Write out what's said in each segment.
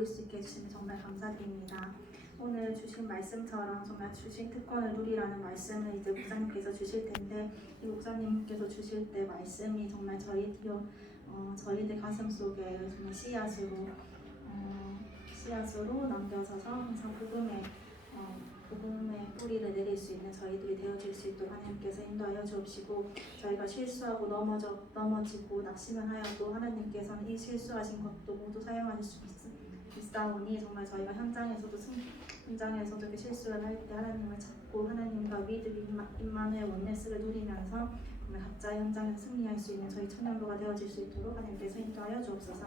모일 수 있게 해주시면 정말 감사드립니다. 오늘 주신 말씀처럼 정말 주신 특권을 누리라는 말씀을 이제 목사님께서 주실 텐데, 이 목사님께서 주실 때 말씀이 정말 저희들 가슴 속에 정말 씨앗으로 남겨져서 항상 복음의 뿌리를 내릴 수 있는 저희들이 되어질 수 있도록 하나님께서 인도하여 주옵시고, 저희가 실수하고 넘어지고 낙심을 하여도 하나님께서는 이 실수하신 것도 모두 사용하실 수 있사오니, 정말 저희가 현장에서도 이렇게 실수를 할 때 하나님을 찾고 하나님과 믿음 임마누엘 원네스를 누리면서 정말 각자 현장에서 승리할 수 있는 저희 청년부가 되어질 수 있도록 하나님께서 인도하여 주옵소서.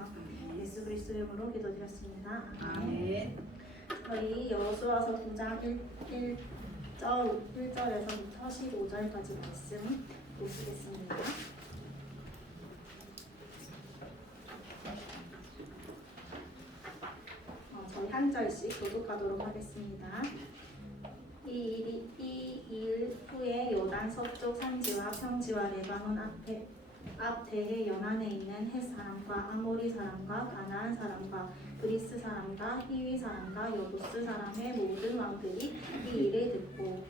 예수 그리스도 이름으로 기도드렸습니다. 아멘. 저희 여호수아서 9장 1절에서부터 15절까지 말씀 보시겠습니다. 저희 한 절씩 교독하도록 하겠습니다. 이 일 후에 요단 서쪽 산지와 평지와 레바논 앞 대해 연안에 있는 헷 사람과 아모리 사람과 가나안 사람과 그리스 사람과 히위 사람과 여부스 사람의 모든 왕들이 이 일을 듣고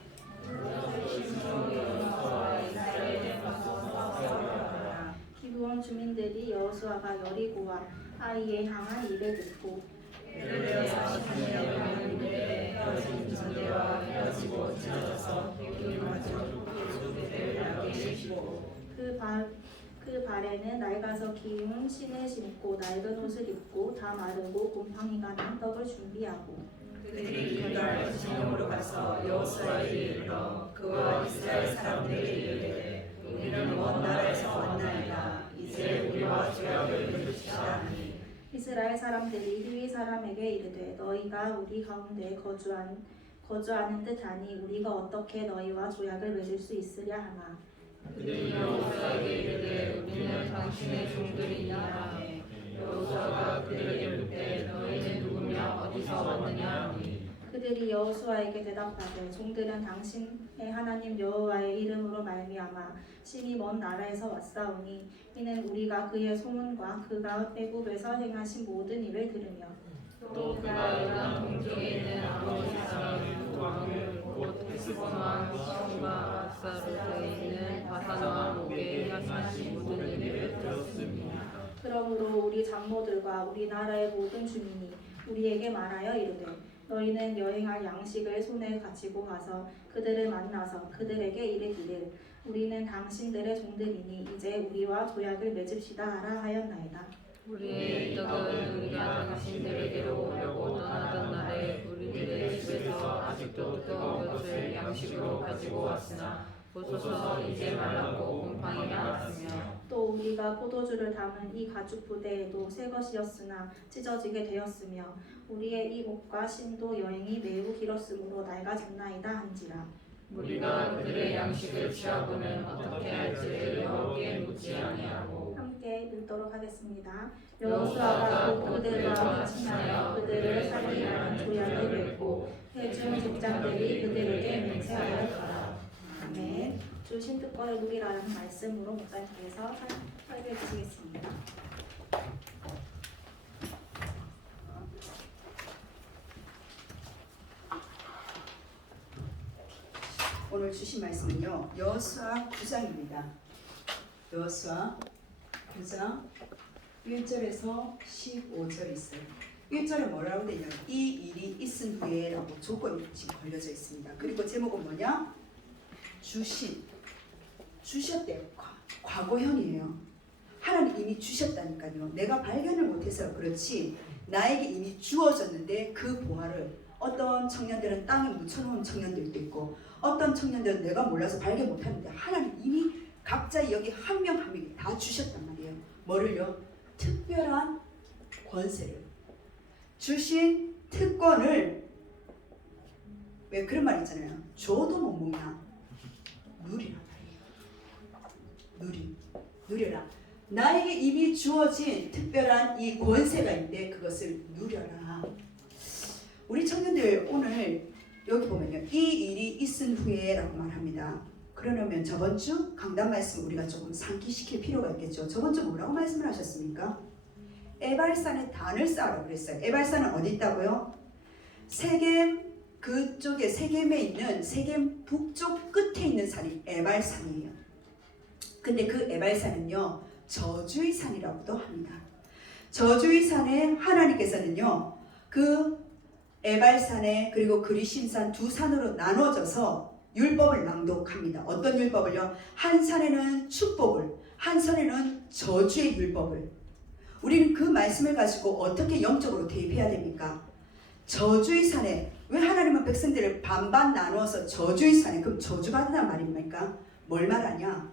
기브온 주민들이 여호수아가 여리고와 아이에 향한 일을 듣고 그 발에는 낡아서 기운 신을 신고 낡은 옷을 입고 다 마르고 곰팡이가 난 떡을 준비하고 그들이 그날 진영으로 가서 여호수아에게 이르러 그와 이스라엘 사람들에게 이르되 우리는 먼 나라에서 왔나이다. 이제 우리와 조약을 맺읍시다 하니 이스라엘 사람들이 히위 사람에게 이르되 너희가 우리 가운데 거주하는 듯하니 우리가 어떻게 너희와 조약을 맺을 수 있으랴 하나. 그들이 여호수아에게 이르되 우리는 당신의 종들이냐 하매 여호수아가 그들에게 묻되 너희는 누구며 어디서 왔느냐 하니 그들이 여호수아에게 대답하되 종들은 당신의 하나님 여호와의 이름으로 말미암아 심히 먼 나라에서 왔사오니 이는 우리가 그의 소문과 그가 애굽에서 행하신 모든 일을 들으며 또 그가 요단 동쪽에 있는 아모리 사람 두 왕을 곧 헤스본 왕 시온과 아사르에 있는 바산 왕 옥에 행하신 모든 일을 들었습니다. 그러므로 우리 장모들과 우리 나라의 모든 주민이 우리에게 말하여 이르되 너희는 여행할 양식을 손에 가지고 가서 그들을 만나서 그들에게 이르기를 우리는 당신들의 종들이니 이제 우리와 조약을 맺읍시다 하라 하였나이다. 우리의 떡은 우리가 당신들에게로 오려고 떠나던 날에 우리들의 집에서 아직도 뜨거운 것을 양식으로 가지고 왔으나 보소서 이제 말랐고 곰팡이가 났으며 또 우리가 포도주를 담은 이 가죽 부대에도 새 것이었으나 찢어지게 되었으며 우리의 이 옷과 신도 여행이 매우 길었으므로 낡아졌나이다 한지라. 우리가 그들의 양식을 취하고는 어떻게 할지를 여호와께 묻지 아니하고 함께 읽도록 하겠습니다. 여호수아가 곧 그들과 합심하여 그들을 살리게 하는 조약을 맺고 회중 족장들이 그들에게 맹세하였더라. 아멘. 주신 특권을 누리라는 말씀으로 목사님께서 설교해 주시겠습니다. 오늘 주신 말씀은요, 여호수아 9장입니다. 여호수아 9장 1절에서 15절 있어요. 1절에 뭐라고 되냐면 이 일이 있은 후에 라고 조건이 지금 걸려져 있습니다. 그리고 제목은 뭐냐? 주셨대요. 과거형이에요. 하나님 이미 주셨다니까요. 내가 발견을 못해서 그렇지 나에게 이미 주어졌는데 그 보화를 어떤 청년들은 땅에 묻혀놓은 청년들도 있고 어떤 청년들은 내가 몰라서 발견 못하는데 하나님 이미 각자 여기 한 명 한 명이 다 주셨단 말이에요. 뭐를요? 특별한 권세를 주신 특권을 왜 그런 말 있잖아요. 줘도 못 먹나 누리라. 누려라. 나에게 이미 주어진 특별한 이 권세가 있는데 그것을 누려라. 우리 청년들 오늘 여기 보면요. 이 일이 있은 후에 라고 말합니다. 그러려면 저번 주 강단 말씀 우리가 조금 상기시킬 필요가 있겠죠. 저번 주 뭐라고 말씀을 하셨습니까? 에발산에 단을 쌓으라고 그랬어요. 에발산은 어디 있다고요? 세겜 그쪽에 세겜에 있는 세겜 북쪽 끝에 있는 산이 에발산이에요. 근데 그 에발산은요 저주의 산이라고도 합니다. 저주의 산에 하나님께서는요 그 에발산에 그리고 그리심산 두 산으로 나눠져서 율법을 낭독합니다. 어떤 율법을요? 한 산에는 축복을, 한 산에는 저주의 율법을. 우리는 그 말씀을 가지고 어떻게 영적으로 대입해야 됩니까? 저주의 산에, 왜 하나님은 백성들을 반반 나누어서 저주의 산에, 그럼 저주받는단 말입니까? 뭘 말하냐?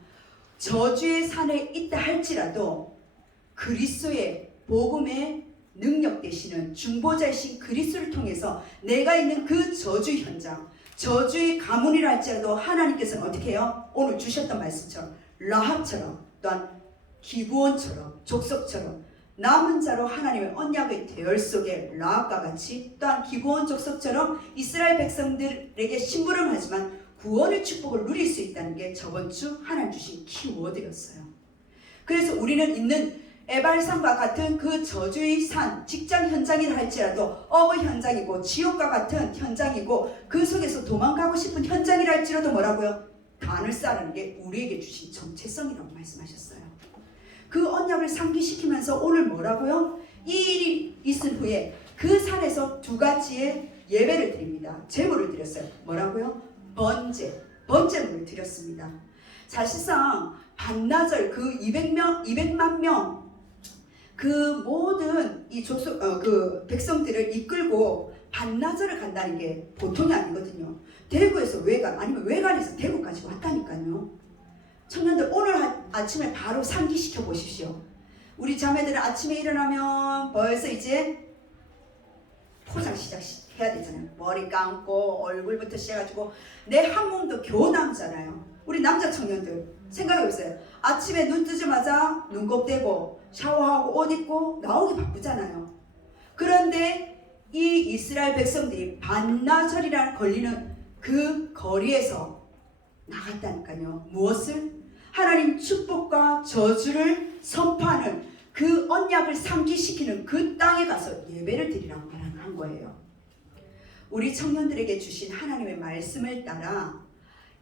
저주의 산에 있다 할지라도 그리스도의 복음의 능력 되시는 중보자이신 그리스도를 통해서 내가 있는 그 저주 현장, 저주의 가문이라 할지라도 하나님께서는 어떻게 해요? 오늘 주셨던 말씀처럼 라합처럼 또한 기브온처럼 족속처럼 남은 자로 하나님의 언약의 대열 속에 라합과 같이 또한 기브온 족속처럼 이스라엘 백성들에게 심부름하지만 구원의 축복을 누릴 수 있다는 게 저번 주 하나님 주신 키워드였어요. 그래서 우리는 있는 에발산과 같은 그 저주의 산, 직장 현장이라 할지라도 어부 현장이고 지옥과 같은 현장이고 그 속에서 도망가고 싶은 현장이라 할지라도 뭐라고요? 단을 쌓는 게 우리에게 주신 정체성이라고 말씀하셨어요. 그 언약을 상기시키면서 오늘 뭐라고요? 이 일이 있은 후에 그 산에서 두 가지의 예배를 드립니다. 제물을 드렸어요. 뭐라고요? 번제물을 드렸습니다. 사실상 반나절 그 200만 명 그 모든 이 그 백성들을 이끌고 반나절을 간다는 게 보통이 아니거든요. 대구에서 외관 아니면 외관에서 대구까지 왔다니까요. 청년들 오늘 아침에 바로 상기시켜 보십시오. 우리 자매들은 아침에 일어나면 벌써 이제 포장 시작해야 되잖아요. 머리 감고 얼굴부터 시작해가지고 내 한 몸도 교남잖아요. 우리 남자 청년들 생각해보세요. 아침에 눈 뜨자마자 눈곱 떼고 샤워하고 옷 입고 나오기 바쁘잖아요. 그런데 이 이스라엘 백성들이 반나절이라는 걸리는 그 거리에서 나갔다니까요. 무엇을? 하나님 축복과 저주를 선포하는 그 언약을 상기시키는 그 땅에 가서 예배를 드리라고 한 거예요. 우리 청년들에게 주신 하나님의 말씀을 따라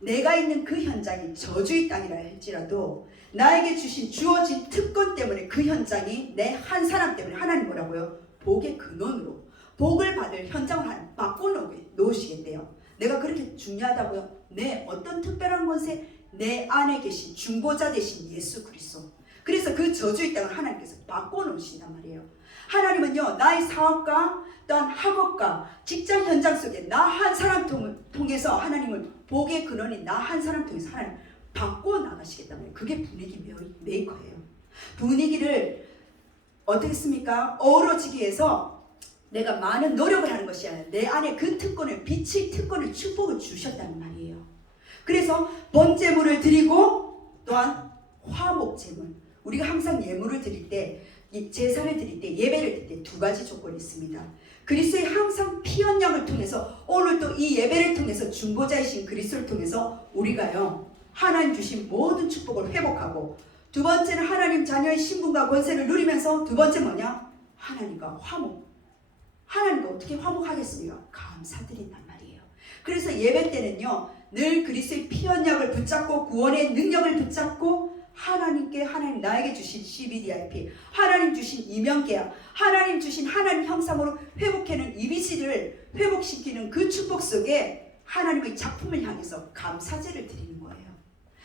내가 있는 그 현장이 저주의 땅이라 할지라도 나에게 주어진 특권 때문에 그 현장이 내 한 사람 때문에 하나님 뭐라고요? 복의 근원으로 복을 받을 현장을 바꿔놓으시겠대요. 내가 그렇게 중요하다고요? 네, 어떤 특별한 것에 내 안에 계신 중보자 되신 예수 그리스도. 그래서 그 저주의 땅을 하나님께서 바꿔놓으신단 말이에요. 하나님은요 나의 사업과 또한 학업과 직장 현장 속에 나 한 사람 통해서 하나님은 복의 근원인 나 한 사람 통해서 하나님 바꿔나가시겠단 말이에요. 그게 분위기 메이커예요. 분위기를 어떻게 씁니까? 어우러지기 위해서 내가 많은 노력을 하는 것이 아니라 내 안에 그 특권을 빛의 특권을 축복을 주셨다는 말이에요. 그래서 번제물을 드리고 또한 화목제물 우리가 항상 예물을 드릴 때 제사를 드릴 때 예배를 드릴 때 두 가지 조건이 있습니다. 그리스도의 항상 피 언약을 통해서 오늘 또 이 예배를 통해서 중보자이신 그리스도를 통해서 우리가요 하나님 주신 모든 축복을 회복하고 두 번째는 하나님 자녀의 신분과 권세를 누리면서 두 번째 뭐냐? 하나님과 화목. 하나님과 어떻게 화목하겠습니까? 감사드린단 말이에요. 그래서 예배 때는요 늘 그리스도의 피 언약을 붙잡고 구원의 능력을 붙잡고 하나님께 하나님 나에게 주신 CBDIP 하나님 주신 이명계약 하나님 주신 하나님 형상으로 회복해는 이미지를 회복시키는 그 축복 속에 하나님의 작품을 향해서 감사제를 드리는 거예요.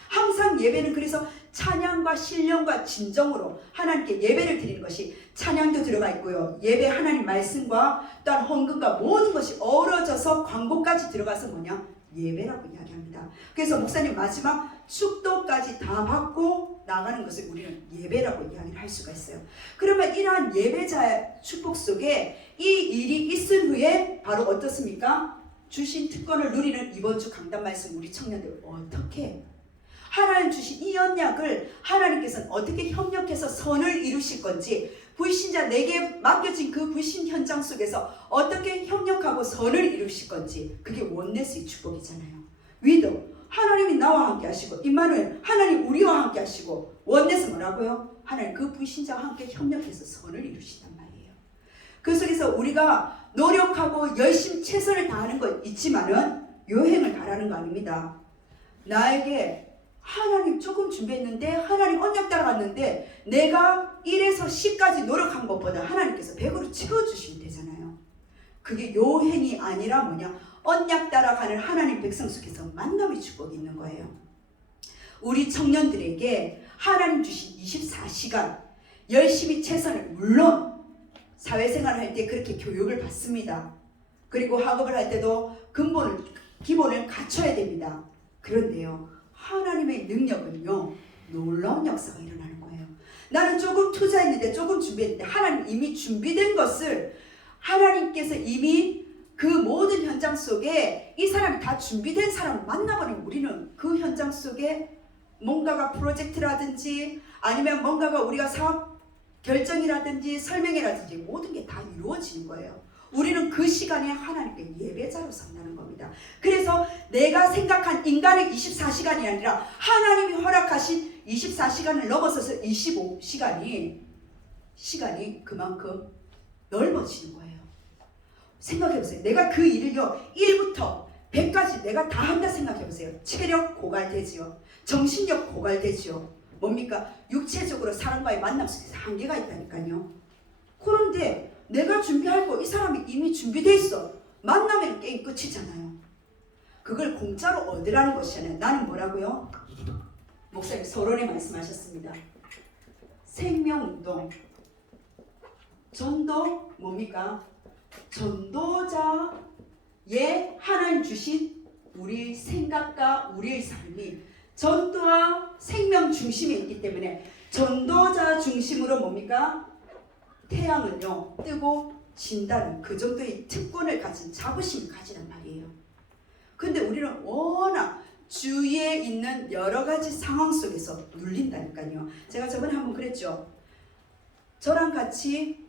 항상 예배는 그래서 찬양과 신령과 진정으로 하나님께 예배를 드리는 것이 찬양도 들어가 있고요. 예배 하나님 말씀과 또한 헌금과 모든 것이 어우러져서 광고까지 들어가서 뭐냐? 예배라고 이야기합니다. 그래서 목사님 마지막 축도까지 다 받고 나가는 것을 우리는 예배라고 이야기를 할 수가 있어요. 그러면 이러한 예배자의 축복 속에 이 일이 있은 후에 바로 어떻습니까? 주신 특권을 누리는 이번 주 강단 말씀 우리 청년들 어떻게 하나님 주신 이 언약을 하나님께서는 어떻게 협력해서 선을 이루실 건지 불신자 내게 맡겨진 그 불신 현장 속에서 어떻게 협력하고 선을 이루실 건지 그게 원네스의 축복이잖아요. 위도 하나님이 나와 함께 하시고 임마누엘 하나님 우리와 함께 하시고 원네스 뭐라고요? 하나님 그 불신자와 함께 협력해서 선을 이루시단 말이에요. 그 속에서 우리가 노력하고 열심히 최선을 다하는 것 있지만은 요행을 바라는 거 아닙니다. 나에게 하나님 조금 준비했는데 하나님 언약 따라갔는데 내가 1에서 10까지 노력한 것보다 하나님께서 100으로 채워주시면 되잖아요. 그게 요행이 아니라 뭐냐? 언약 따라가는 하나님 백성 속에서 만남의 축복이 있는 거예요. 우리 청년들에게 하나님 주신 24시간 열심히 최선을, 물론 사회생활을 할 때 그렇게 교육을 받습니다. 그리고 학업을 할 때도 기본을 갖춰야 됩니다. 그런데요, 하나님의 능력은요, 놀라운 역사가 일어나는 거예요. 나는 조금 투자했는데, 조금 준비했는데, 하나님 이미 준비된 것을 하나님께서 이미 그 모든 현장 속에 이 사람이 다 준비된 사람을 만나버리면 우리는 그 현장 속에 뭔가가 프로젝트라든지 아니면 뭔가가 우리가 사업 결정이라든지 설명이라든지 모든 게 다 이루어지는 거예요. 우리는 그 시간에 하나님께 예배자로 산다는 겁니다. 그래서 내가 생각한 인간의 24시간이 아니라 하나님이 허락하신 24시간을 넘어서서 25시간이 그만큼 넓어지는 거예요. 생각해보세요. 내가 그 일을요 1부터 100까지 내가 다 한다 생각해보세요. 체력 고갈되지요. 정신력 고갈되지요. 뭡니까? 육체적으로 사람과의 만남 속에서 한계가 있다니까요. 그런데 내가 준비할 거 이 사람이 이미 준비돼 있어. 만나면 게임 끝이잖아요. 그걸 공짜로 얻으라는 것이잖아요. 나는 뭐라고요? 목사님 서론에 말씀하셨습니다. 생명운동, 전도 뭡니까? 전도자의 하나님 주신 우리 생각과 우리의 삶이 전도와 생명 중심에 있기 때문에 전도자 중심으로 뭡니까? 태양은요 뜨고 진다는 그 정도의 특권을 가진 자부심을 가지란 말이에요. 근데 우리는 워낙 주위에 있는 여러 가지 상황 속에서 눌린다니까요. 제가 저번에 한번 그랬죠. 저랑 같이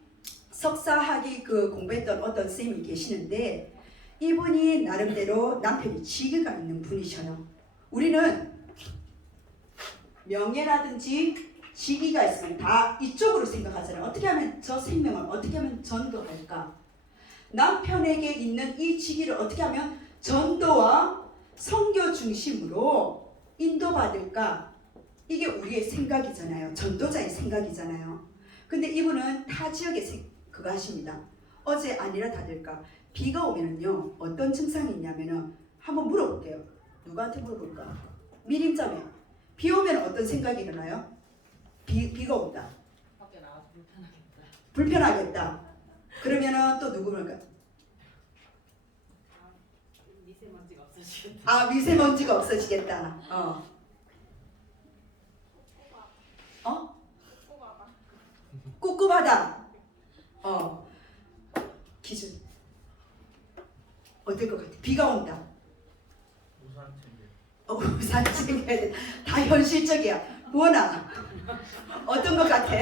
석사학위 공부했던 어떤 선생님이 계시는데 이분이 나름대로 남편이 직위가 있는 분이셔요. 우리는 명예라든지 직위가 있으면 다 이쪽으로 생각하잖아요. 어떻게 하면 저 생명을 어떻게 하면 전도할까? 남편에게 있는 이 직위를 어떻게 하면 전도와 선교 중심으로 인도받을까? 이게 우리의 생각이잖아요. 전도자의 생각이잖아요. 근데 이분은 타 지역에 그거 하십니다. 어제 아니라 다들까? 비가 오면은요 어떤 증상이 있냐면은 한번 물어볼게요. 누구한테 물어볼까? 미림자매. 비 오면 어떤 생각이 일어나요? 비가 온다. 밖에 나가서 불편하겠다. 불편하겠다. 그러면은 또 누구 물까? 미세먼지가 없어지겠다. 아, 미세먼지가 없어지겠다. 꿉꿉하다. 기준. 어떨 것 같아? 비가 온다. 우산 챙겨야 돼. 다 현실적이야. 구원아, 어떤 것 같아?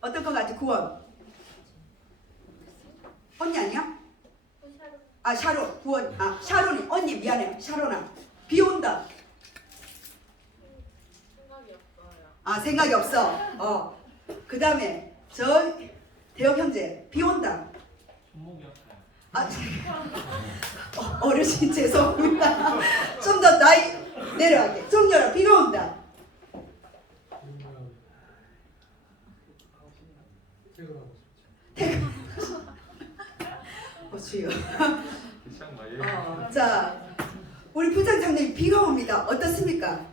어떤 것 같아? 구원. 언니 아니야? 아, 샤론. 구원. 아, 샤론이. 언니 미안해. 샤론아. 비 온다. 생각이 없어요. 아, 생각이 없어. 그 다음에 저 대혁 형제. 비 온다. 손목이 아파요. 아, 어르신 죄송합니다. 좀 더 나이 내려갈게. 정렬아, 비가 온다. 주여. 자, 우리 부장장님 비가 옵니다. 어떻습니까?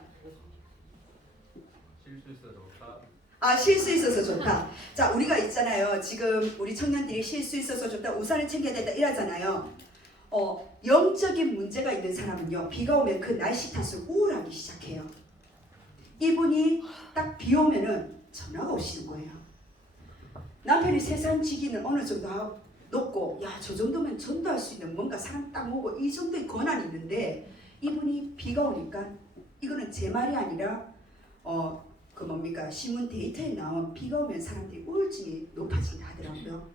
실수 있어 좋다. 아, 쉴 수 있어서 좋다. 자, 우리가 있잖아요. 지금 우리 청년들이 쉴 수 있어서 좋다. 우산을 챙겨야 된다 이러잖아요. 영적인 문제가 있는 사람은요. 비가 오면 그 날씨 탓을 우울하기 시작해요. 이분이 딱 비 오면은 전화가 오시는 거예요. 남편이 세상 직위는 어느 정도 높고 야, 저 정도면 전도할 수 있는 뭔가 사람 딱 오고 이 정도의 권한이 있는데 이분이 비가 오니까 이거는 제 말이 아니라 신문 데이터에 나온 비가 오면 사람들이 우울증이 높아진다 하더라고요.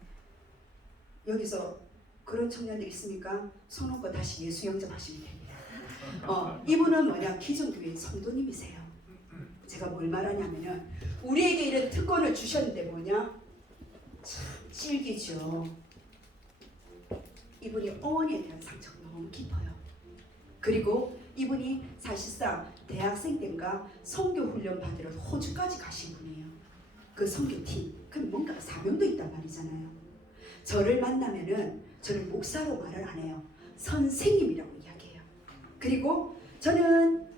여기서 그런 청년들 있습니까? 손 놓고 다시 예수 영접하시면 됩니다. 이분은 기존교회 성도님이세요. 제가 뭘 말하냐면은 우리에게 이런 특권을 주셨는데 뭐냐? 참 질기죠. 이분이 어머니에 대한 상처가 너무 깊어요. 그리고 이분이 사실상 대학생 때인가 선교 훈련 받으러 호주까지 가신 분이에요. 그 선교팀. 그럼 뭔가 사명도 있단 말이잖아요. 저를 만나면은 저는 목사로 말을 안 해요. 선생님이라고 이야기해요. 그리고 저는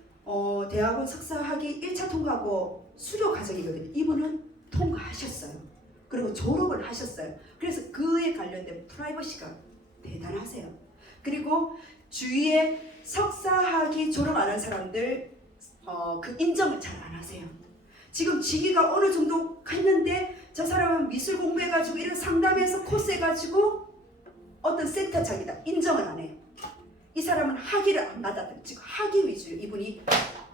대학원 석사학위 1차 통과하고 수료 과정이거든요. 이분은 통과하셨어요. 그리고 졸업을 하셨어요. 그래서 그에 관련된 프라이버시가 대단하세요. 그리고 주위에 석사학위 졸업 안 한 사람들 그 인정을 잘 안 하세요. 지금 직위가 어느 정도 갔는데 저 사람은 미술 공부해가지고 이런 상담해서 코스 해가지고 어떤 센터 자기다 인정을 안 해요. 이 사람은 학위를 안 받았던 지금 학위 위주로 이분이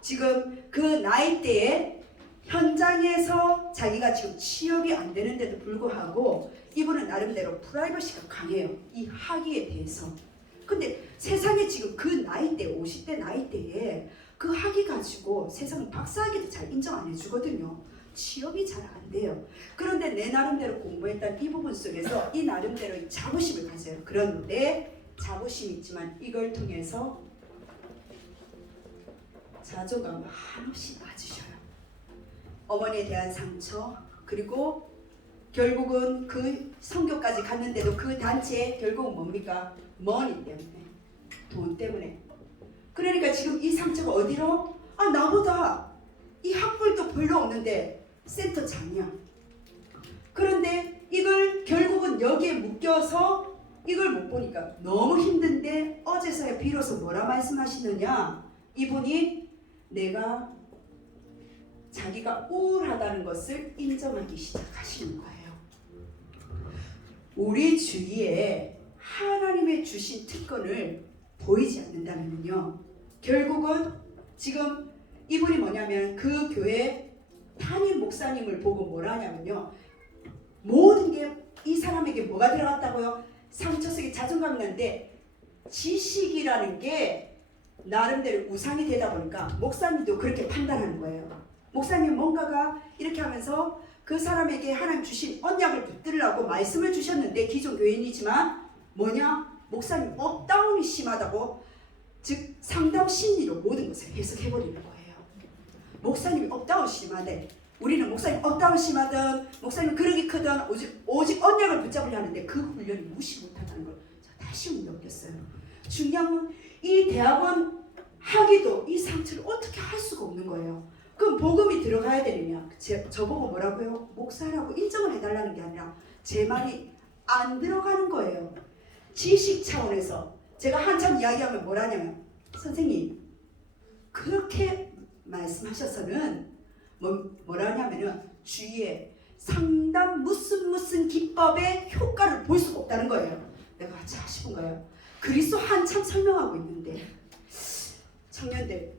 지금 그 나이대에 현장에서 자기가 지금 취업이 안 되는데도 불구하고 이분은 나름대로 프라이버시가 강해요. 이 학위에 대해서. 근데 세상에 지금 그 나이대 50대 나이대에 그 학위 가지고 세상 박사학위도 잘 인정 안 해주거든요. 취업이 잘 안 돼요. 그런데 내 나름대로 공부했던 이 부분 속에서 이 나름대로 자부심을 가져요. 그런데 자부심이 있지만 이걸 통해서 자존감 한없이 낮으셔요. 어머니에 대한 상처 그리고 결국은 그 선교까지 갔는데도 그 단체에 결국은 뭡니까? 머니 때문에 돈 때문에 그러니까 지금 이 상처가 어디로? 나보다 이 학벌도 별로 없는데 센터장이야. 그런데 이걸 결국은 여기에 묶여서 이걸 못 보니까 너무 힘든데 어제서야 비로소 뭐라 말씀하시느냐? 이분이 내가 자기가 우울하다는 것을 인정하기 시작하시는 거예요. 우리 주위에 하나님의 주신 특권을 보이지 않는다면요. 결국은 지금 이분이 뭐냐면 그 교회 담임 목사님을 보고 뭐라 하냐면요. 모든 게 이 사람에게 뭐가 들어갔다고요? 상처 속에 자존감이 나는데 지식이라는 게 나름대로 우상이 되다 보니까 목사님도 그렇게 판단하는 거예요. 목사님 뭔가가 이렇게 하면서 그 사람에게 하나님 주신 언약을 붙들으라고 말씀을 주셨는데 기존 교인이지만 뭐냐? 목사님 업다운이 심하다고 즉 상담 심리로 모든 것을 해석해버리는 거예요. 목사님이 업다운 심하대. 우리는 목사님 업다운 심하든 목사님 그릇이 크든 오직 언약을 붙잡으려 하는데 그 훈련이 무시 못한다는 걸 다시 느꼈어요. 중요한 건 이 대학원 학위도 이 상처를 어떻게 할 수가 없는 거예요. 그럼 복음이 들어가야 되느냐? 저보고 뭐라고요? 목사라고 인정을 해달라는 게 아니라 제 말이 안 들어가는 거예요. 지식 차원에서 제가 한참 이야기하면 뭐라냐면 선생님 그렇게 말씀하셔서는 뭐라냐면은 주위에 상담 무슨 기법의 효과를 볼 수가 없다는 거예요. 내가 자 싶은 거예요. 그리스도 한참 설명하고 있는데 청년들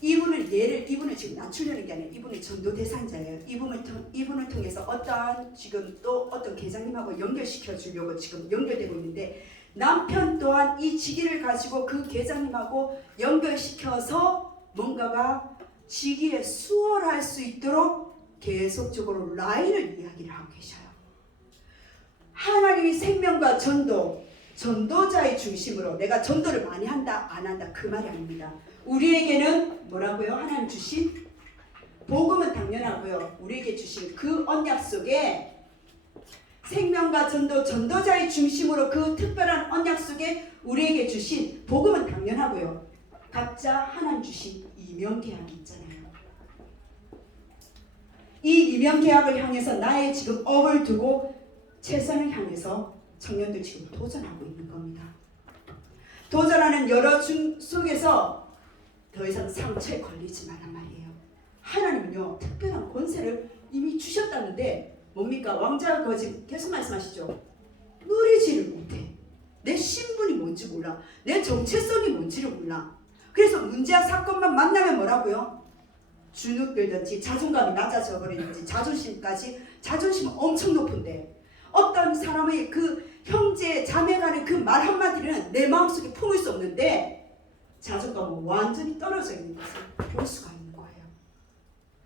이분을 지금 낮추려는 게 아니라 이분이 전도 대상자예요. 이분을 통해서 지금 또 어떤 계장님하고 연결시켜 주려고 지금 연결되고 있는데 남편 또한 이 직위를 가지고 그 계장님하고 연결시켜서 뭔가가 직위에 수월할 수 있도록 계속적으로 라인을 이야기를 하고 계셔요. 하나님이 생명과 전도자의 중심으로 내가 전도를 많이 한다 안 한다 그 말이 아닙니다. 우리에게는 뭐라고요? 하나님 주신 복음은 당연하고요. 우리에게 주신 그 언약 속에 생명과 전도자의 중심으로 그 특별한 언약 속에 우리에게 주신 복음은 당연하고요. 각자 하나님 주신 이명계약이 있잖아요. 이 이명계약을 향해서 나의 지금 업을 두고 최선을 향해서 청년들 지금 도전하고 있는 겁니다. 도전하는 여러 중 속에서 더 이상 상처에 걸리지 말란 말이에요. 하나님은요 특별한 권세를 이미 주셨다는데 뭡니까? 왕자가 거짓 계속 말씀하시죠. 누리지를 못해. 내 신분이 뭔지 몰라. 내 정체성이 뭔지를 몰라. 그래서 문제와 사건만 만나면 뭐라고요? 주눅들든지 자존감이 낮아져 버리든지 자존심은 엄청 높은데 어떤 사람의 그 형제 자매 간의 그 말 한마디는 내 마음속에 품을 수 없는데 자존감은 완전히 떨어져 있는 것을 볼 수가 있는 거예요.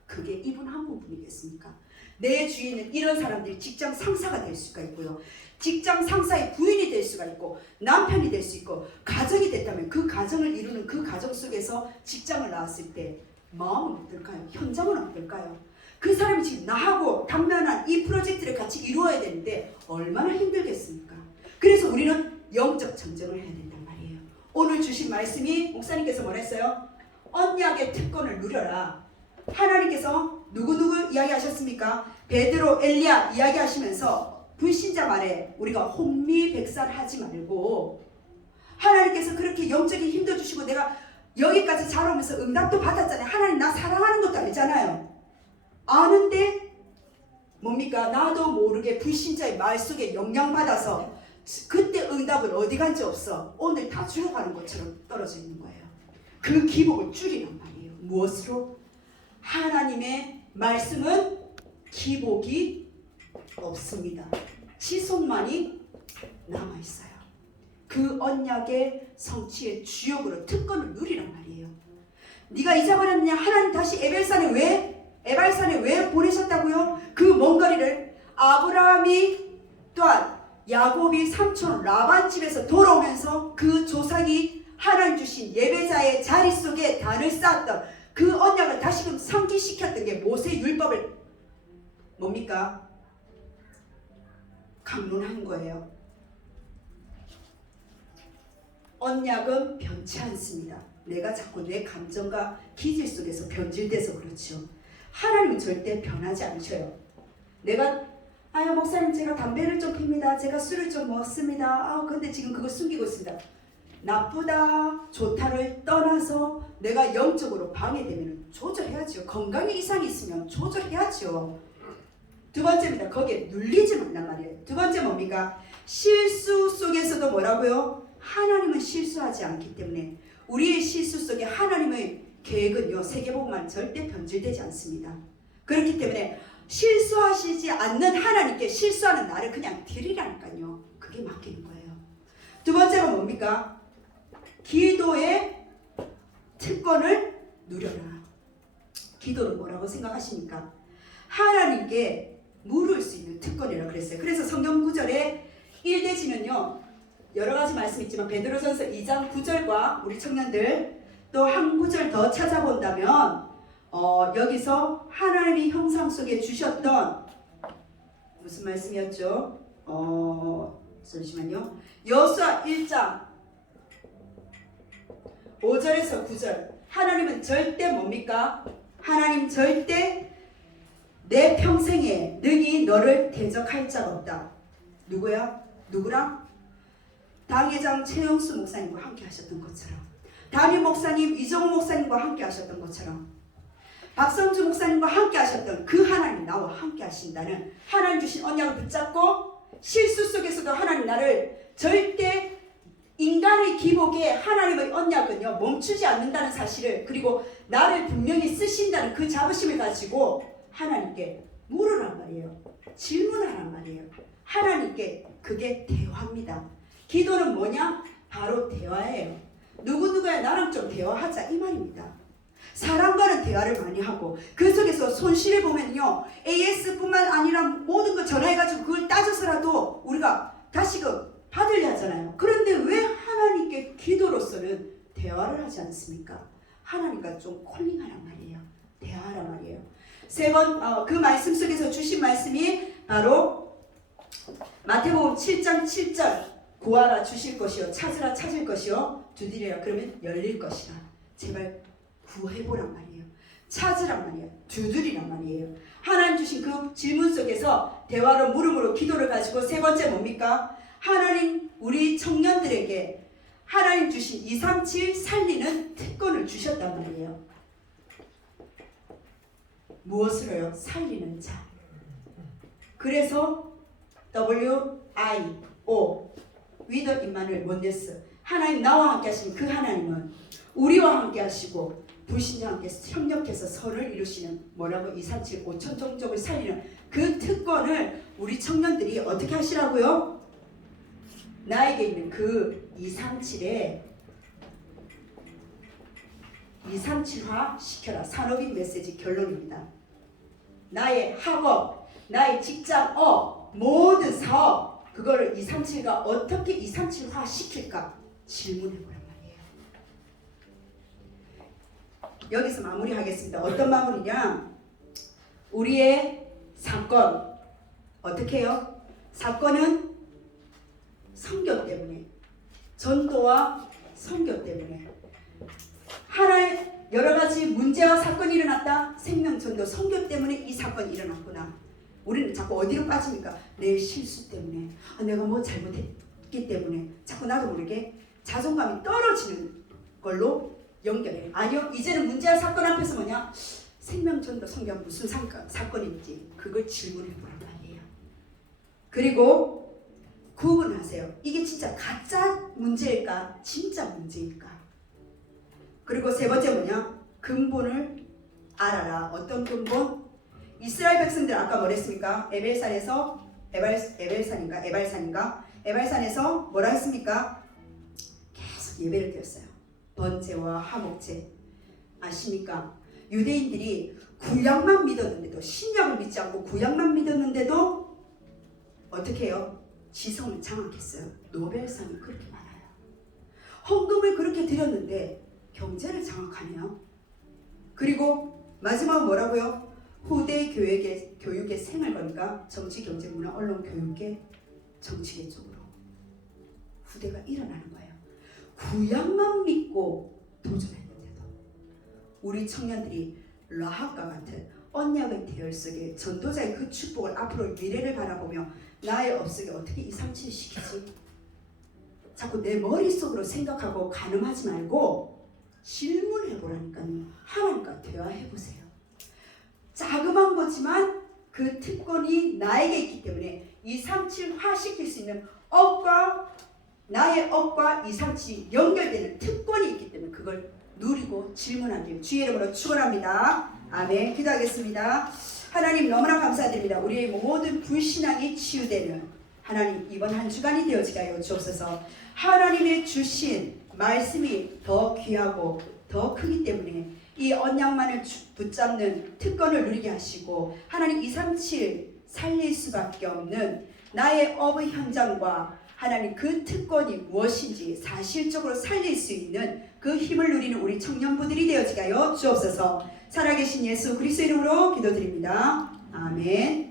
그게 이분 한 분뿐이겠습니까? 내 주위에 있는 이런 사람들이 직장 상사가 될 수가 있고요. 직장 상사의 부인이 될 수가 있고 남편이 될 수 있고 가정이 됐다면 그 가정을 이루는 그 가정 속에서 직장을 나왔을 때 마음은 어떨까요? 현장은 어떨까요? 그 사람이 지금 나하고 당면한 이 프로젝트를 같이 이루어야 되는데 얼마나 힘들겠습니까? 그래서 우리는 영적 전쟁을 해야 된단 말이에요. 오늘 주신 말씀이 목사님께서 뭐랬어요? 언약의 특권을 누려라. 하나님께서 누구누구 이야기하셨습니까? 베드로, 엘리야 이야기하시면서 불신자 말에 우리가 혼미백산하지 말고 하나님께서 그렇게 영적인 힘도 주시고 내가 여기까지 자라오면서 응답도 받았잖아요. 하나님 나 사랑하는 것도 알잖아요. 아는데 뭡니까? 나도 모르게 불신자의 말 속에 영향받아서 그때 응답은 어디 간지 없어. 오늘 다 죽어가는 것처럼 떨어져 있는 거예요. 그 기복을 줄이란 말이에요. 무엇으로? 하나님의 말씀은 기복이 없습니다. 지속만이 남아있어요. 그 언약의 성취의 주역으로 특권을 누리란 말이에요. 네가 잊어버렸느냐? 하나님 다시 에발산에 왜 보내셨다고요? 그 먼 거리를 아브라함이 또한 야곱이 삼촌 라반 집에서 돌아오면서 그 조상이 하나님 주신 예배자의 자리 속에 단을 쌓았던 그 언약을 다시금 상기시켰던 게 모세 율법을 뭡니까? 강론한 거예요. 언약은 변치 않습니다. 내가 자꾸 내 감정과 기질 속에서 변질돼서 그렇죠. 하나님은 절대 변하지 않으셔요. 내가 아유 목사님 제가 담배를 좀 핍니다. 제가 술을 좀 먹습니다. 근데 지금 그거 숨기고 있습니다. 나쁘다 좋다를 떠나서 내가 영적으로 방해되면 조절해야죠. 건강에 이상이 있으면 조절해야죠. 두 번째입니다. 거기에 눌리지 말란 말이에요. 두 번째 뭡니까? 실수 속에서도 뭐라고요? 하나님은 실수하지 않기 때문에 우리의 실수 속에 하나님의 계획은요 세계복음만 절대 변질되지 않습니다. 그렇기 때문에 실수하시지 않는 하나님께 실수하는 나를 그냥 드리라니까요. 그게 맡기는 거예요. 두 번째가 뭡니까? 기도의 특권을 누려라. 기도를 뭐라고 생각하십니까? 하나님께 물을 수 있는 특권이라고 그랬어요. 그래서 성경 구절에 1대지는요 여러 가지 말씀이 있지만 베드로전서 2장 9절과 우리 청년들 또 한 구절 더 찾아본다면 여기서 하나님이 형상 속에 주셨던 무슨 말씀이었죠? 잠시만요. 여호수아 1장 5절에서 9절 하나님은 절대 뭡니까? 하나님 절대 내 평생에 능히 너를 대적할 자가 없다. 누구야? 누구랑? 당회장 최영수 목사님과 함께 하셨던 것처럼 담임 목사님 이정호 목사님과 함께 하셨던 것처럼 박성주 목사님과 함께 하셨던 그 하나님 나와 함께 하신다는 하나님 주신 언약을 붙잡고 실수 속에서도 하나님 나를 절대 인간의 기복에 하나님의 언약은요 멈추지 않는다는 사실을 그리고 나를 분명히 쓰신다는 그 자부심을 가지고 하나님께 물으란 말이에요. 질문하란 말이에요. 하나님께 그게 대화입니다. 기도는 뭐냐? 바로 대화예요. 누구누구야 나랑 좀 대화하자 이 말입니다. 사람과는 대화를 많이 하고 그 속에서 손실을 보면요 AS뿐만 아니라 모든 걸 전화해가지고 그걸 따져서라도 우리가 다시금 받으려 하잖아요. 그런데 왜 하나님께 기도로서는 대화를 하지 않습니까? 하나님과 좀 콜링하란 말이에요. 대화하란 말이에요. 세 번 그 말씀 속에서 주신 말씀이 바로 마태복음 7장 7절 구하라 주실 것이요 찾으라 찾을 것이요 두드리라 그러면 열릴 것이라. 제발 구해보란 말이에요. 찾으란 말이에요. 두드리란 말이에요. 하나님 주신 그 질문 속에서 대화로 물음으로 기도를 가지고 세 번째 뭡니까? 하나님 우리 청년들에게 하나님 주신 237 살리는 특권을 주셨단 말이에요. 무엇으로요? 살리는 자. 그래서 W-I-O with 임마누엘 원네스 하나님 나와 함께 하시는 그 하나님은 우리와 함께 하시고 불신자와 함께 협력해서 선을 이루시는 뭐라고 237 5천 종족을 살리는 그 특권을 우리 청년들이 어떻게 하시라고요? 나에게 있는 그 237에 237화 시켜라. 산업인 메시지 결론입니다. 나의 학업, 나의 직장업, 모든 사업 그거를 237과 어떻게 237화 시킬까 질문해 보란 말이에요. 여기서 마무리하겠습니다. 어떤 마무리냐? 우리의 사건 어떻게 해요? 사건은 선교 때문에, 전도와 선교 때문에 하나의 여러 가지 문제와 사건이 일어났다. 생명, 전도, 선교 때문에 이 사건이 일어났구나. 우리는 자꾸 어디로 빠집니까? 내 실수 때문에, 내가 뭐 잘못했기 때문에 자꾸 나도 모르게 자존감이 떨어지는 걸로 연결해요. 아니요, 이제는 문제와 사건 앞에서 뭐냐? 생명, 전도, 선교가 무슨 사건인지 그걸 질문해 보란 말이에요. 그리고 구분하세요. 이게 진짜 가짜 문제일까? 진짜 문제일까? 그리고 세 번째 뭐냐? 근본을 알아라. 어떤 근본? 이스라엘 백성들 아까 뭐랬습니까? 에발산에서 뭐라 했습니까? 계속 예배를 드렸어요. 번제와 화목제. 아십니까? 유대인들이 구약만 믿었는데도, 신약을 믿지 않고 구약만 믿었는데도 어떻게 해요? 지성을 장악했어요. 노벨상이 그렇게 많아요. 헌금을 그렇게 드렸는데 경제를 장악하네요. 그리고 마지막은 뭐라고요? 후대 교육의 생을 거니까 정치, 경제, 문화, 언론, 교육계, 정치계 쪽으로 후대가 일어나는 거예요. 구약만 믿고 도전했는데도 우리 청년들이 라합과 같은 언약의 대열 속에 전도자의 그 축복을 앞으로 미래를 바라보며 나의 업속에 어떻게 237 시키지? 자꾸 내 머릿속으로 생각하고 가늠하지 말고 질문해보라니까요. 하나님과 대화해보세요. 자그마한 거지만 그 특권이 나에게 있기 때문에 237화 시킬 수 있는 업과 나의 업과 237이 연결되는 특권이 있기 때문에 그걸 누리고 질문하길 주의 이름으로 축원합니다. 아멘. 기도하겠습니다. 하나님 너무나 감사드립니다. 우리의 모든 불신앙이 치유되는 하나님 이번 한 주간이 되어지게 하여 주옵소서. 하나님의 주신 말씀이 더 귀하고 더 크기 때문에 이 언약만을 붙잡는 특권을 누리게 하시고 하나님 237 살릴 수밖에 없는 나의 업의 현장과 하나님 그 특권이 무엇인지 사실적으로 살릴 수 있는 그 힘을 누리는 우리 청년부들이 되어지게 하여 주옵소서. 살아계신 예수 그리스도 이름으로 기도드립니다. 아멘.